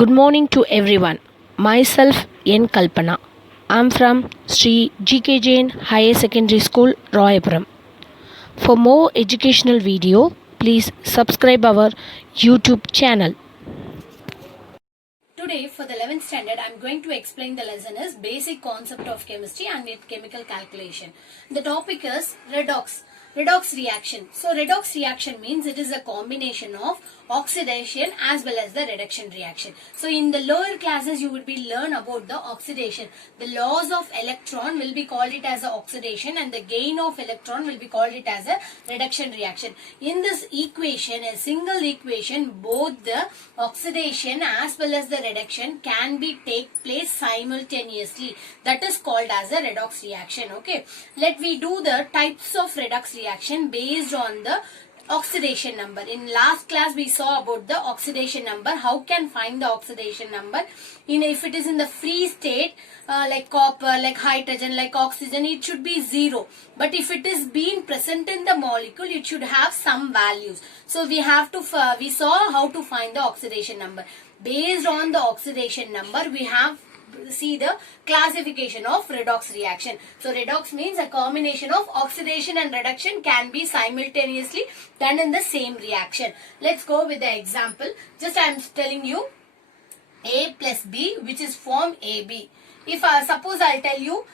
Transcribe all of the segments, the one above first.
Good morning to everyone. Myself N. Kalpna. I'm from Sri G.K.Jain Higher Secondary School, Royapuram. For more educational video, please subscribe our YouTube channel. Today for the 11th standard, I am going to explain the lesson is basic concept of chemistry and its chemical calculation. The topic is redox. Redox reaction. So redox reaction means it is a combination of oxidation as well as the reduction reaction. So in the lower classes you will be learn about the oxidation. The loss of electron will be called it as a oxidation and the gain of electron will be called it as a reduction reaction. In this equation, a single equation, both the oxidation as well as the reduction can be take place simultaneously. That is called as a redox reaction. Okay. Let we do the types of redox reaction based on the oxidation number. In last class we saw about the oxidation number. How can find the oxidation number? If it is in the free state like copper, like hydrogen, like oxygen, it should be 0. But if it is being present in the molecule, it should have some values. So we saw how to find the oxidation number. Based on the oxidation number, we have see the classification of redox reaction. So redox means a combination of oxidation and reduction can be simultaneously done in the same reaction. Let's go with the example. Just I am telling you A plus B, which is form AB. If suppose I'll tell you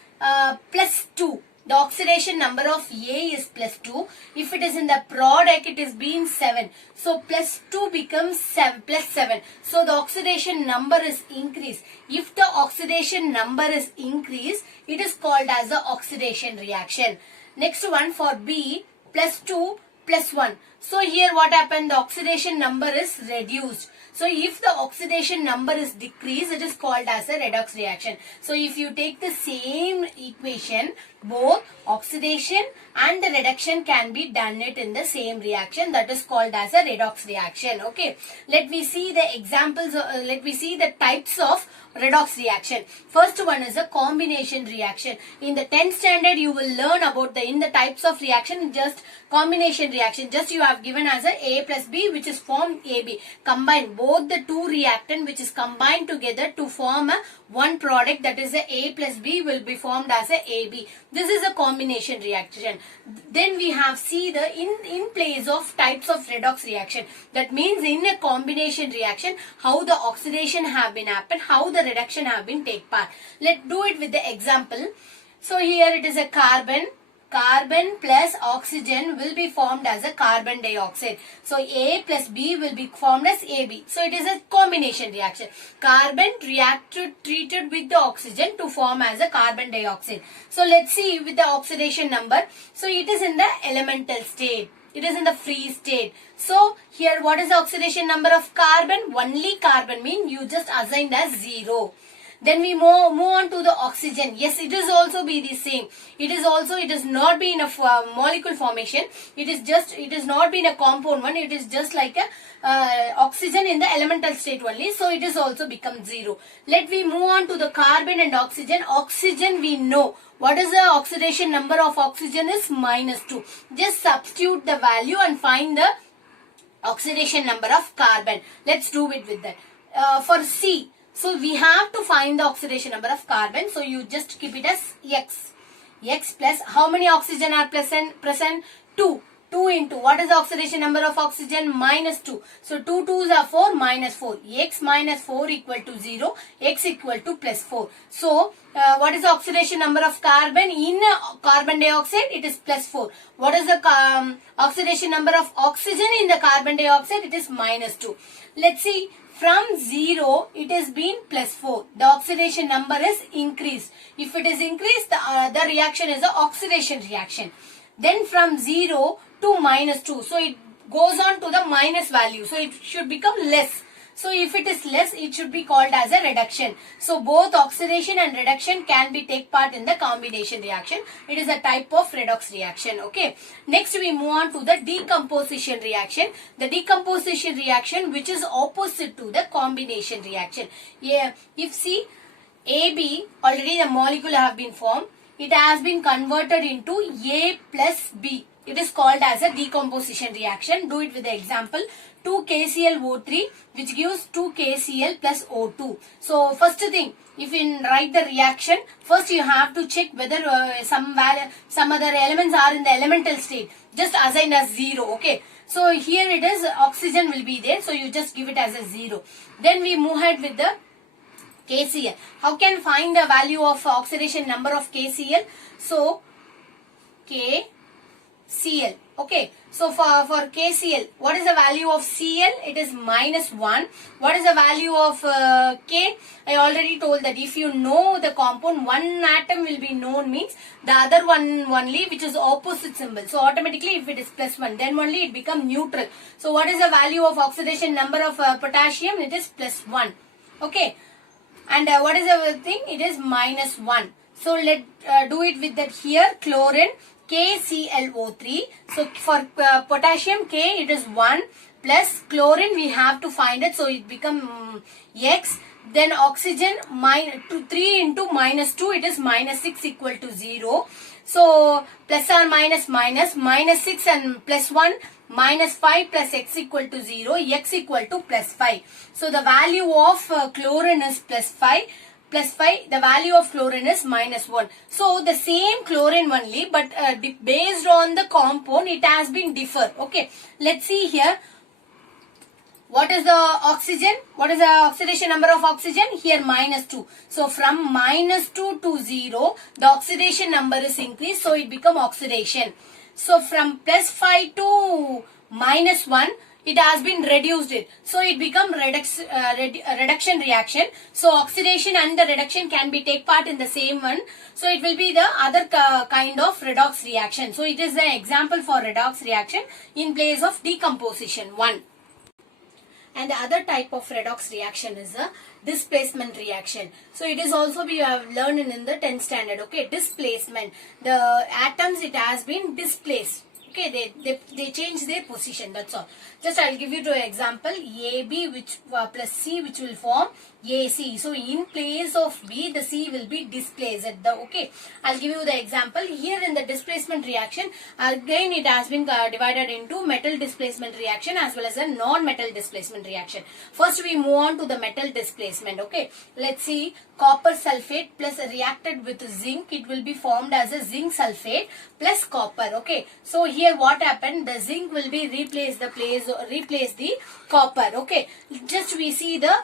plus 2. The oxidation number of A is plus 2. If it is in the product, it is being 7. So plus 2 becomes 7 plus 7. So the oxidation number is increased. If the oxidation number is increased, it is called as the oxidation reaction. Next one for B, plus 2 plus 1. So here what happened? The oxidation number is reduced. So if the oxidation number is decreased, it is called as a redox reaction. So if you take the same equation, both oxidation and the reduction can be done it in the same reaction. That is called as a redox reaction. Okay. Let me see the examples. Let me see the types of redox reaction. First one is a combination reaction. In the 10th standard, you will learn about in the types of reaction, just combination reaction. Just you have given as a plus B, which is form AB. Combine both the two reactant which is combined together to form a one product, that is a plus B will be formed as a AB. This is a combination reaction. Then we have see the in place of types of redox reaction. That means in a combination reaction, how the oxidation have been happened, how the reduction have been take part. Let's do it with the example. So here it is a carbon. Carbon plus oxygen will be formed as a carbon dioxide. So A plus B will be formed as AB. So it is a combination reaction. Carbon treated with the oxygen to form as a carbon dioxide. So let's see with the oxidation number. So it is in the elemental state. It is in the free state. So here what is the oxidation number of carbon? Only carbon means you just assigned as 0. Then we move on to the oxygen. Yes, it is also be the same. It is not be in a molecule formation. It is not be in a compound one. It is just like a oxygen in the elemental state only. So it is also become 0. Let we move on to the carbon and oxygen. Oxygen we know. What is the oxidation number of oxygen is -2. Just substitute the value and find the oxidation number of carbon. Let's do it with that. For C. So we have to find the oxidation number of carbon. So you just keep it as X. X plus how many oxygen are present? 2. 2 into what is the oxidation number of oxygen? -2. So 2 2s are 4, -4. X minus 4 equal to 0. X equal to plus 4. So what is the oxidation number of carbon? In carbon dioxide, it is plus 4. What is the oxidation number of oxygen in the carbon dioxide? It is -2. Let's see. From 0, it has been plus 4. The oxidation number is increased. If it is increased, the reaction is an oxidation reaction. Then from 0 to -2. So it goes on to the minus value. So it should become less. So if it is less, it should be called as a reduction. So both oxidation and reduction can be take part in the combination reaction. It is a type of redox reaction. Okay. Next we move on to the decomposition reaction. The decomposition reaction which is opposite to the combination reaction. Yeah. If see AB, already the molecule have been formed. It has been converted into A plus B. it is called as a decomposition reaction. Do it with the example. 2 KClO3 which gives 2 KCl plus O2. So first thing, if you write the reaction, first you have to check whether some other elements are in the elemental state. Just assign as 0. Okay. So here it is, oxygen will be there. So you just give it as a 0. Then we move ahead with the KCl. How can find the value of oxidation number of KCl? So KCl. Okay. So for KCl, what is the value of Cl? It is -1. What is the value of K? I already told that if you know the compound, one atom will be known means the other one only, which is opposite symbol. So automatically if it is +1, then only it become neutral. So what is the value of oxidation number of potassium? It is +1. Okay. And what is the thing? It is -1. So let do it with that here. Chlorine KClO3. So for potassium K, it is 1 plus chlorine we have to find it. So it become X. Then oxygen 3 into -2, it is -6 equal to 0. So plus or minus minus, -6 and +1, -5 plus X equal to 0, X equal to +5. So the value of chlorine is +5. +5, the value of chlorine is -1. So the same chlorine only, but based on the compound, it has been differ. Okay, let's see here. What is the oxygen? What is the oxidation number of oxygen? Here -2. So from -2 to 0, the oxidation number is increased. So it become oxidation. So from +5 to -1, it has been reduced it. So it become reduction reaction. So oxidation and the reduction can be take part in the same one. So it will be the other kind of redox reaction. So it is the example for redox reaction in place of decomposition 1. And the other type of redox reaction is a displacement reaction. So it is also we have learned in the 10th standard. Okay, displacement. The atoms, it has been displaced. Okay, they change their position. That's all. Just I'll give you the example. AB which plus C which will form AC. So in place of B, the C will be displaced. Okay, I'll give you the example. Here in the displacement reaction, again it has been divided into metal displacement reaction as well as a non-metal displacement reaction. First we move on to the metal displacement. Okay, let's see. Copper sulfate plus reacted with zinc, it will be formed as a zinc sulfate plus copper. Okay, so here what happened? The zinc will be replace the copper. Okay, just we see the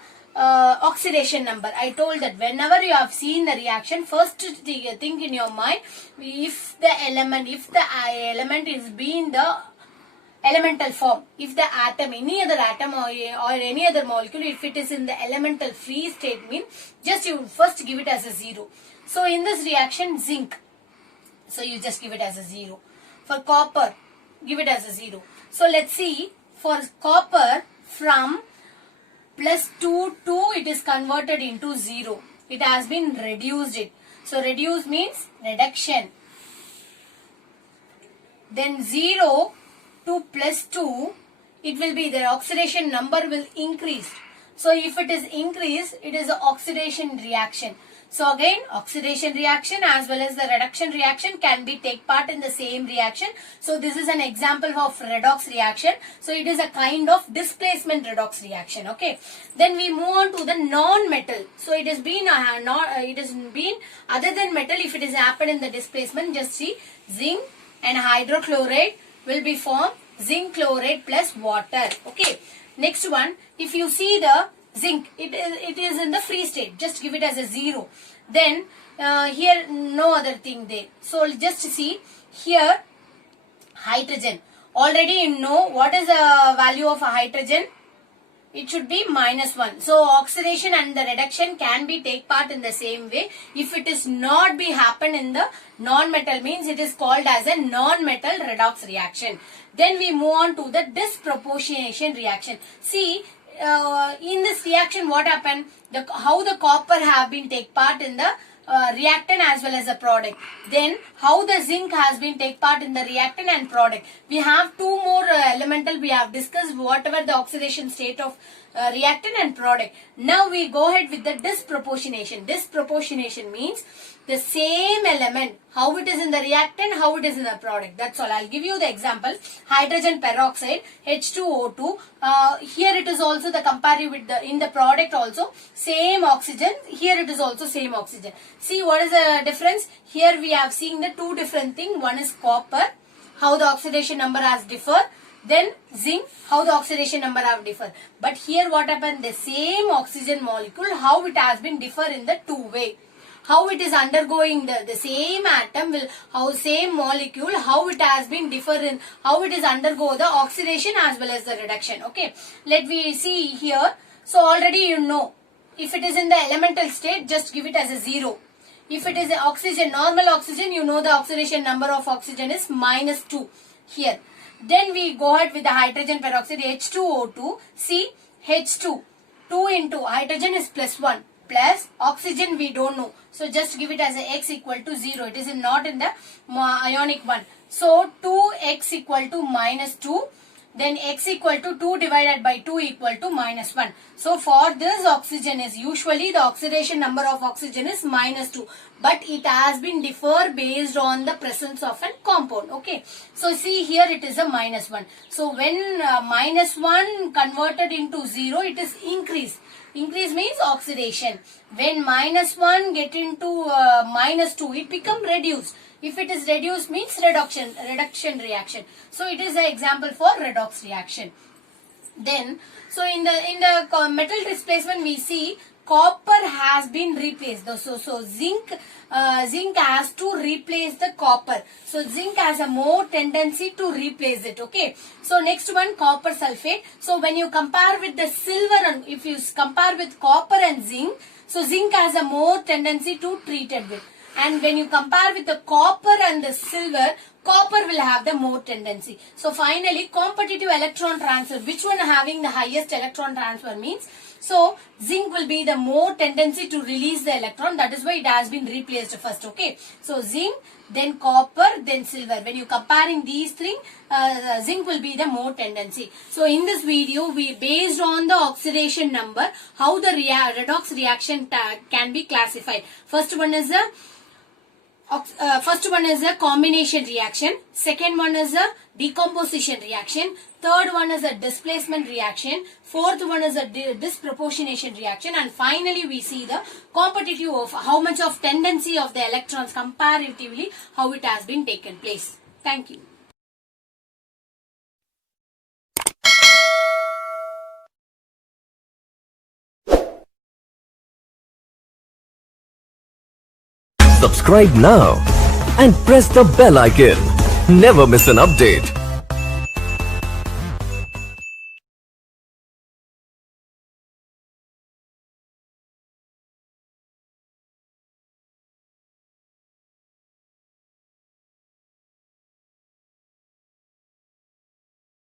oxidation number. I told that whenever you have seen the reaction, first think in your mind, if the element is being the elemental form, if the atom, any other atom or any other molecule, if it is in the elemental free state, mean just you first give it as a 0. So in this reaction, zinc, so you just give it as a 0. For copper, give it as a 0. So let's see, for copper, from +2 to it is converted into 0. It has been reduced it. So reduce means reduction. Then 0 to +2, it will be the oxidation number will increase. So if it is increased, it is an oxidation reaction. So again, oxidation reaction as well as the reduction reaction can be take part in the same reaction. So this is an example of redox reaction. So it is a kind of displacement redox reaction. Okay. Then we move on to the non-metal. So it has been other than metal. If it is happened in the displacement, just see zinc and hydrochloride will be formed, zinc chloride plus water. Okay. Next one, if you see the zinc, it is in the free state. Just give it as a 0. Then here no other thing there. So just see here hydrogen. Already you know what is the value of a hydrogen. It should be -1. So oxidation and the reduction can be take part in the same way. If it is not be happen in the non-metal, means it is called as a non-metal redox reaction. Then we move on to the disproportionation reaction. See, in this reaction what happened? How the copper have been take part in the reactant as well as a product. Then how the zinc has been take part in the reactant and product. We have two more elemental we have discussed, whatever the oxidation state of reactant and product. Now we go ahead with the disproportionation. Disproportionation means the same element, how it is in the reactant, how it is in the product. That's all. I'll give you the example. Hydrogen peroxide, H2O2. Here it is also the comparative with the, in the product also, same oxygen. Here it is also same oxygen. See what is the difference? Here we have seen the two different things. One is copper, how the oxidation number has differ. Then zinc, how the oxidation number have differ. But here what happened? The same oxygen molecule, how it has been differ in the two way. How it is undergoing the same atom will, how same molecule, how it has been differ in, how it is undergo the oxidation as well as the reduction. Okay. Let me see here. So already you know, if it is in the elemental state, just give it as a 0. If it is oxygen, normal oxygen, you know the oxidation number of oxygen is -2 here. Then we go ahead with the hydrogen peroxide, H2O2. See, H2, 2 into hydrogen is +1, plus oxygen we don't know. So just give it as a x equal to 0. It is not in the ionic one. So 2x equal to -2. Then x equal to 2 divided by 2 equal to -1. So for this oxygen is usually the oxidation number of oxygen is -2. But it has been differ based on the presence of a compound. Okay. So see here it is a -1. So when -1 converted into 0, it is increase. Increase means oxidation. When -1 get into -2, it become reduced. If it is reduced means reduction reaction. So it is an example for redox reaction. Then, so in the metal displacement we see copper has been replaced. So zinc has to replace the copper. So zinc has a more tendency to replace it. Okay. So next one, copper sulfate. So when you compare with the silver, and if you compare with copper and zinc, so zinc has a more tendency to treat it with. And when you compare with the copper and the silver, copper will have the more tendency. So finally, competitive electron transfer, which one having the highest electron transfer means, so zinc will be the more tendency to release the electron. That is why it has been replaced first. Okay. So zinc, then copper, then silver. When you comparing these three, zinc will be the more tendency. So in this video, we based on the oxidation number, how the redox reaction can be classified. First one is a combination reaction. Second one is a decomposition reaction. Third one is a displacement reaction. Fourth one is a disproportionation reaction. And finally we see the competitive of how much of tendency of the electrons comparatively, how it has been taken place. Thank you. Subscribe now and press the bell icon. Never miss an update.